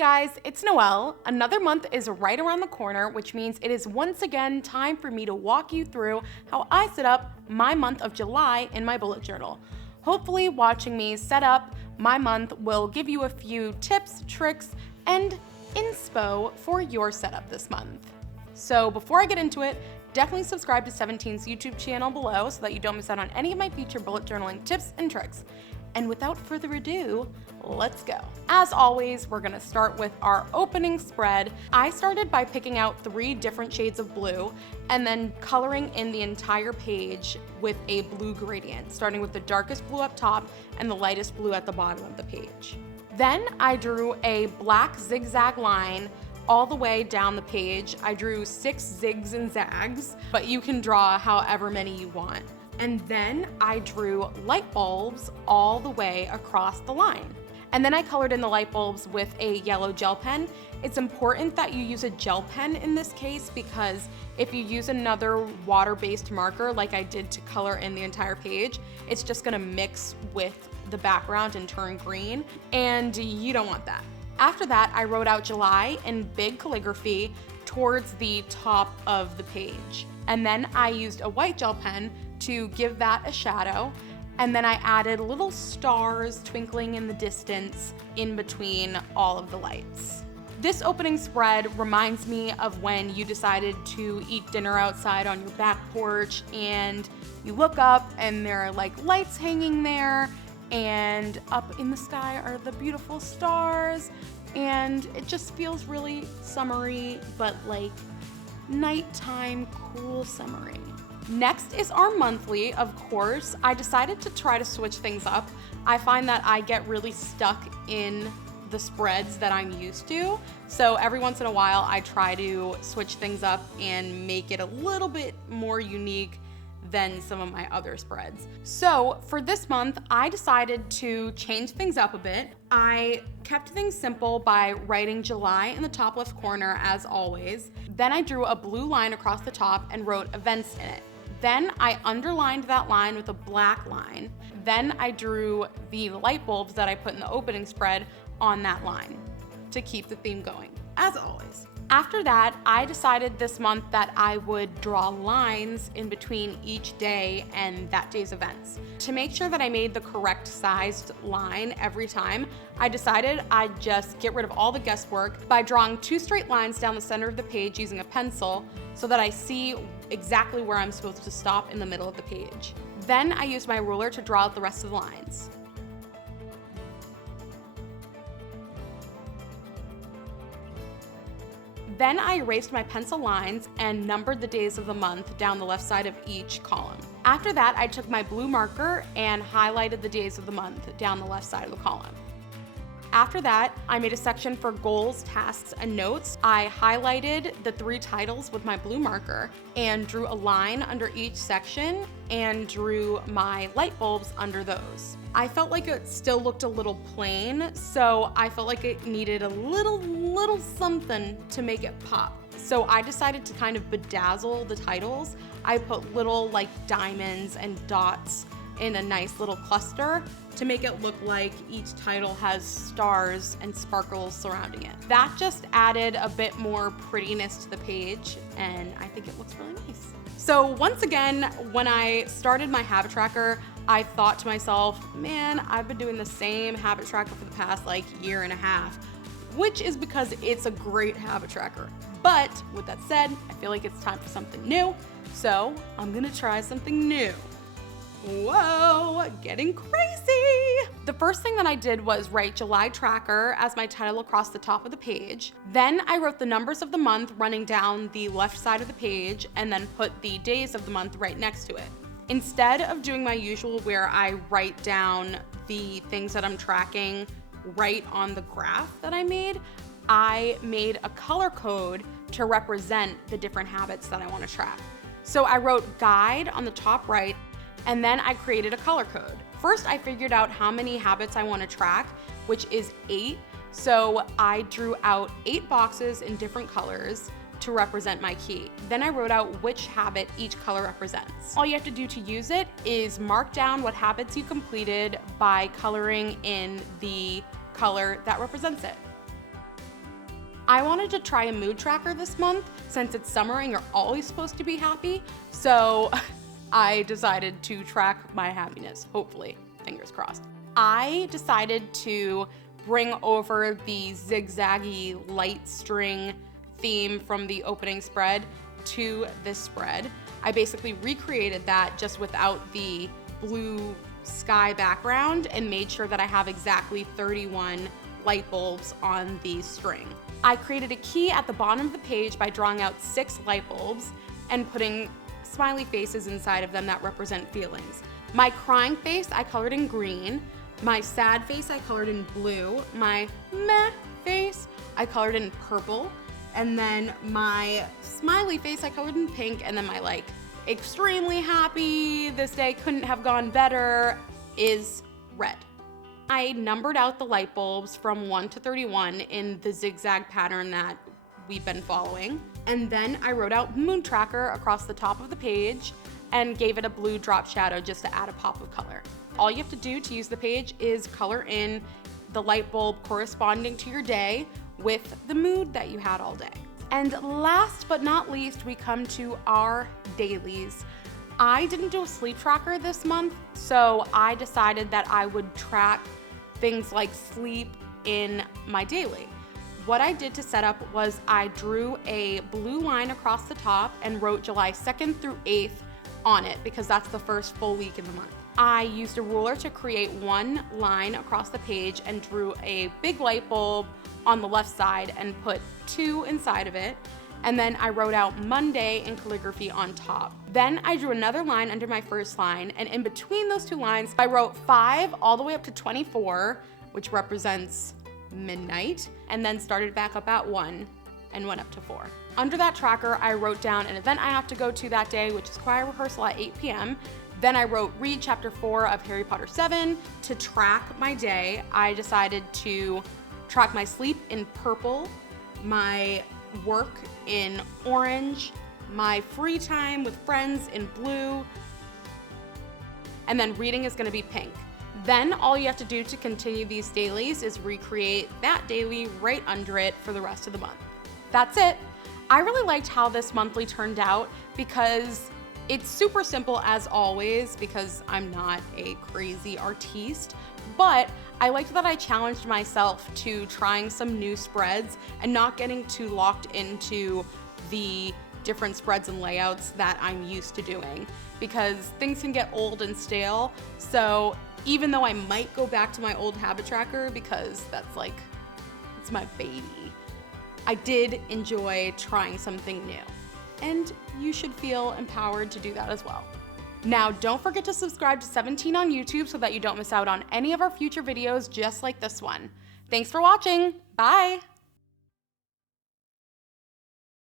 guys, it's Noelle. Another month is right around the corner, which means it is once again time for me to walk you through how I set up my month of July in my bullet journal. Hopefully watching me set up my month will give you a few tips, tricks, and inspo for your setup this month. So before I get into it, definitely subscribe to 17's YouTube channel below so that you don't miss out on any of my future bullet journaling tips and tricks. And without further ado, let's go. As always, we're gonna start with our opening spread. I started by picking out 3 different shades of blue and then coloring in the entire page with a blue gradient, starting with the darkest blue up top and the lightest blue at the bottom of the page. Then I drew a black zigzag line all the way down the page. I drew 6 zigs and zags, but you can draw however many you want. And then I drew light bulbs all the way across the line. And then I colored in the light bulbs with a yellow gel pen. It's important that you use a gel pen in this case because if you use another water-based marker like I did to color in the entire page, it's just gonna mix with the background and turn green, and you don't want that. After that, I wrote out July in big calligraphy towards the top of the page. And then I used a white gel pen to give that a shadow. And then I added little stars twinkling in the distance in between all of the lights. This opening spread reminds me of when you decided to eat dinner outside on your back porch and you look up and there are like lights hanging there, and up in the sky are the beautiful stars, and it just feels really summery, but like nighttime cool summery. Next is our monthly, of course. I decided to try to switch things up. I find that I get really stuck in the spreads that I'm used to. So every once in a while, I try to switch things up and make it a little bit more unique than some of my other spreads. So for this month, I decided to change things up a bit. I kept things simple by writing July in the top left corner as always. Then I drew a blue line across the top and wrote events in it. Then I underlined that line with a black line. Then I drew the light bulbs that I put in the opening spread on that line to keep the theme going, as always. After that, I decided this month that I would draw lines in between each day and that day's events. To make sure that I made the correct sized line every time, I decided I'd just get rid of all the guesswork by drawing 2 straight lines down the center of the page using a pencil so that I see exactly where I'm supposed to stop in the middle of the page. Then I used my ruler to draw out the rest of the lines. Then I erased my pencil lines and numbered the days of the month down the left side of each column. After that, I took my blue marker and highlighted the days of the month down the left side of the column. After that, I made a section for goals, tasks, and notes. I highlighted the 3 titles with my blue marker and drew a line under each section and drew my light bulbs under those. I felt like it still looked a little plain, so I felt like it needed a little something to make it pop. So I decided to kind of bedazzle the titles. I put little like diamonds and dots in a nice little cluster to make it look like each title has stars and sparkles surrounding it. That just added a bit more prettiness to the page, and I think it looks really nice. So once again, when I started my habit tracker, I thought to myself, man, I've been doing the same habit tracker for the past like year and a half, which is because it's a great habit tracker. But with that said, I feel like it's time for something new, so I'm gonna try something new. Whoa, getting crazy! The first thing that I did was write July Tracker as my title across the top of the page. Then I wrote the numbers of the month running down the left side of the page and then put the days of the month right next to it. Instead of doing my usual where I write down the things that I'm tracking right on the graph that I made a color code to represent the different habits that I want to track. So I wrote guide on the top right, and then I created a color code. First, I figured out how many habits I want to track, which is 8. So I drew out 8 boxes in different colors to represent my key. Then I wrote out which habit each color represents. All you have to do to use it is mark down what habits you completed by coloring in the color that represents it. I wanted to try a mood tracker this month since it's summer and you're always supposed to be happy. So I decided to track my happiness, hopefully, fingers crossed. I decided to bring over the zigzaggy light string theme from the opening spread to this spread. I basically recreated that just without the blue sky background and made sure that I have exactly 31 light bulbs on the string. I created a key at the bottom of the page by drawing out 6 light bulbs and putting smiley faces inside of them that represent feelings. My crying face I colored in green, my sad face I colored in blue, my meh face I colored in purple, and then my smiley face I colored in pink, and then my like extremely happy, this day couldn't have gone better is red. I numbered out the light bulbs from 1 to 31 in the zigzag pattern that we've been following. And then I wrote out moon tracker across the top of the page and gave it a blue drop shadow just to add a pop of color. All you have to do to use the page is color in the light bulb corresponding to your day with the mood that you had all day. And last but not least, we come to our dailies. I didn't do a sleep tracker this month, so I decided that I would track things like sleep in my daily. What I did to set up was I drew a blue line across the top and wrote July 2nd through 8th on it because that's the first full week in the month. I used a ruler to create one line across the page and drew a big light bulb on the left side and put 2 inside of it. And then I wrote out Monday in calligraphy on top. Then I drew another line under my first line, and in between those 2 lines, I wrote 5 all the way up to 24, which represents midnight, and then started back up at 1 and went up to 4. Under that tracker, I wrote down an event I have to go to that day, which is choir rehearsal at 8 p.m. Then I wrote read chapter 4 of Harry Potter 7. To track my day, I decided to track my sleep in purple, my work in orange, my free time with friends in blue, and then reading is gonna be pink. Then all you have to do to continue these dailies is recreate that daily right under it for the rest of the month. That's it. I really liked how this monthly turned out because it's super simple as always because I'm not a crazy artiste, but I liked that I challenged myself to trying some new spreads and not getting too locked into the different spreads and layouts that I'm used to doing because things can get old and stale. So even though I might go back to my old habit tracker because that's like, it's my baby, I did enjoy trying something new. And you should feel empowered to do that as well. Now, don't forget to subscribe to 17 on YouTube so that you don't miss out on any of our future videos just like this one. Thanks for watching. Bye.